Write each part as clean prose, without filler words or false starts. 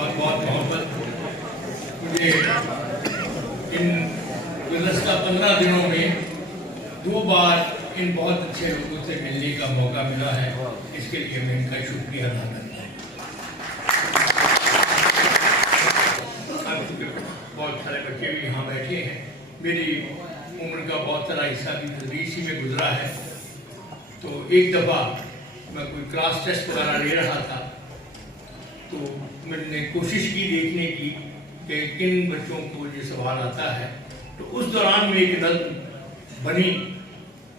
बहुत बहुत मोहब्बत। मुझे इन गुज़श्ता 15 दिनों में 2 बार इन बहुत अच्छे लोगों से मिलने का मौका मिला है, इसके लिए मैं इनका शुक्रिया अदा करता हूँ। बहुत सारे बच्चे भी यहाँ बैठे हैं। मेरी उम्र का बहुत सारा हिस्सा भी तदरीस ही में गुजरा है। तो एक दफ़ा मैं कोई क्लास टेस्ट वगैरह ले रहा था, तो मैंने कोशिश की देखने की कि किन बच्चों को ये सवाल आता है। तो उस दौरान में एक नज़्म बनी,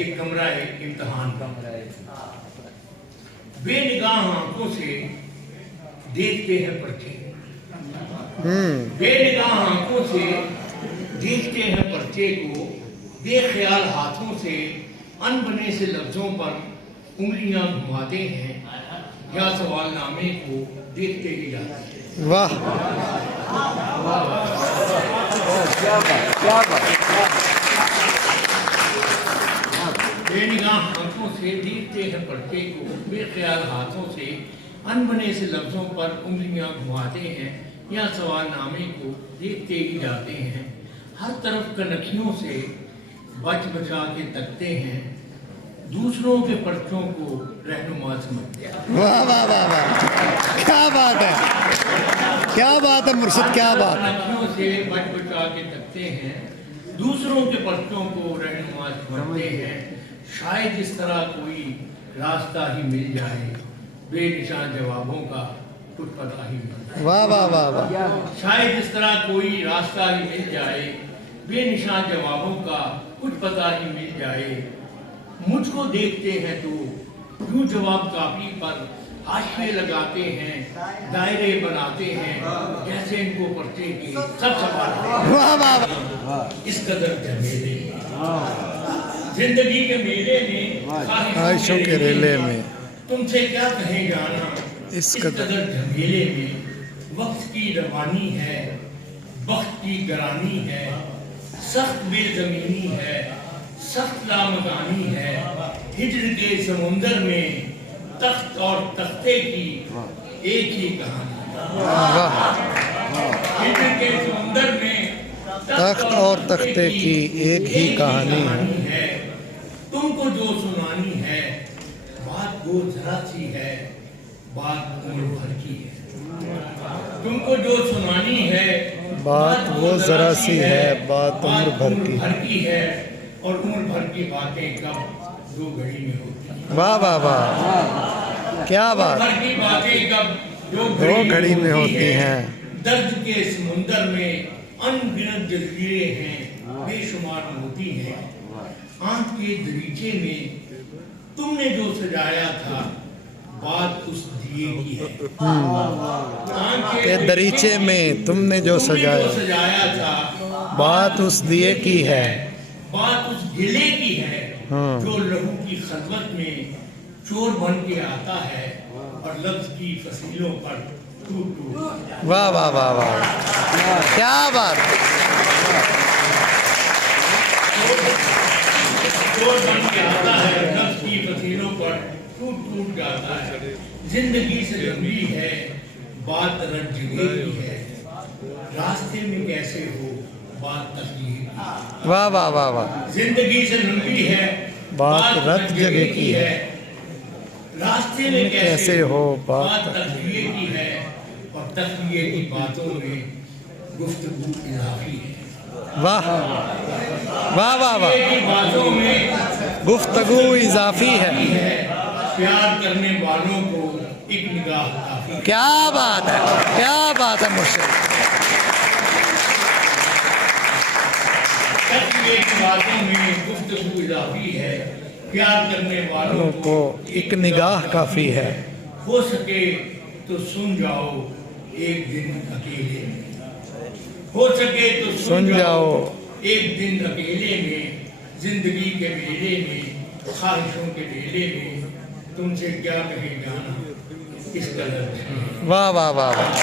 एक कमरा एक इम्तिहान का। बेनिगाह आंखों से देखते हैं पर्चे, बेनिगाह आंखों से देखते हैं पर्चे को, बेख्याल हाथों से अनबने से लफ्जों पर उंगलियां घुमाते हैं, या सवालनामे को देखते ही जाते हैं। वाह, क्या बात, क्या बात। बेनिगाह आंखों से देखते हैं पर्चे को, बेख्याल हाथों से अनबने से लफ्जों पर उंगलियां घुमाते हैं, या सवालनामे को देखते ही जाते हैं। हर तरफ कनखियों से बच बचा के तकते हैं, दूसरों के पर्चों को रहनुमा समझते हैं। वाह वाह वाह वाह, क्या बात है, क्या बात है मुर्शिद, क्या बात है। कनखियों से बच बचा के तकते हैं, दूसरों के पर्चों को रहनुमा समझते हैं। शायद इस तरह कोई रास्ता ही मिल जाए, बेनिशान जवाबों का कुछ पता ही मिल जाए। वाह वाह वाह वाह। शायद इस तरह कोई रास्ता ही मिल जाए, बेनिशान जवाबों का कुछ पता ही मिल जाए। मुझको देखते हैं तो यूं जवाब कापी पर हाशिए लगाते हैं, दायरे बनाते हैं, जैसे इनको पर्चे की सब सवाल। वाह वाह, इस कदर झमेले जिंदगी के मेले में, ख्वाहिशों के रेले में, तुमसे क्या कहे जाना इस कदर झमेले में। वक्त की रवानी है, वक्त की गरानी है, सख्त बेज़मीनी है, सख्त लामकानी है। हिज्र के समुंदर में तख्त और तख्ते की एक ही कहानी। हिज्र के समुंदर में तख्त और तख्ते की एक ही कहानी है। तुमको जो सुनानी है बात वो जरा सी है, बात उम्र भर की है। तुमको जो सुनानी है बात वो जरा सी है, बात उम्र भर की है। और उम्र भर की बातें कब 2 घड़ी में होती हैं। वाह वाह वाह, क्या बात। उम्र भर की बातें कब 2 घड़ी में होती हैं। दर्द के समुंदर में अनगिनत जज़ीरे हैं, बेशुमार मोती हैं। आंख के दरीचे में तुमने जो सजाया था बात उस दिए की है। आंख के दरीचे में तुमने जो सजाया था बात उस दिए की है, बात उस गिले की है, जो लहू की खलवत में चोर बन के आता है और लफ्ज की फसीलों पर टूट टूट। वाह वाह वाह वाह, क्या बात। चोर बन के आता है, लफ्ज की फसीलों पर टूट टूट जाता है। जिंदगी से लंबी है बात रट जगह की है, रास्ते में कैसे हो बात तकलीफ की। वाह वाह वाह वाह, जिंदगी से लंबी है बात रत जगह की है, रास्ते में कैसे हो बात तकलीफ की है। और तकलीफ की बातों में गुफ्तगू इजाफी है। वाह वाह वाह वाह, की बातों में गुफ्तगू इजाफी है। प्यार करने वालों को एक निगाह काफी है। क्या बात है, क्या बात है मुर्शिद। तकलीफ की बातों में गुफ्तगू इजाफी है, प्यार करने वालों को एक निगाह काफी है। हो सके तो सुन जाओ एक दिन अकेले में, हो सके तो सुन जाओ एक दिन अकेले में। जिंदगी के मेले में, ख्वाहिशों के मेले में, तुमसे क्या कहे जाना इस कदर। वाह वाह वाह वाह।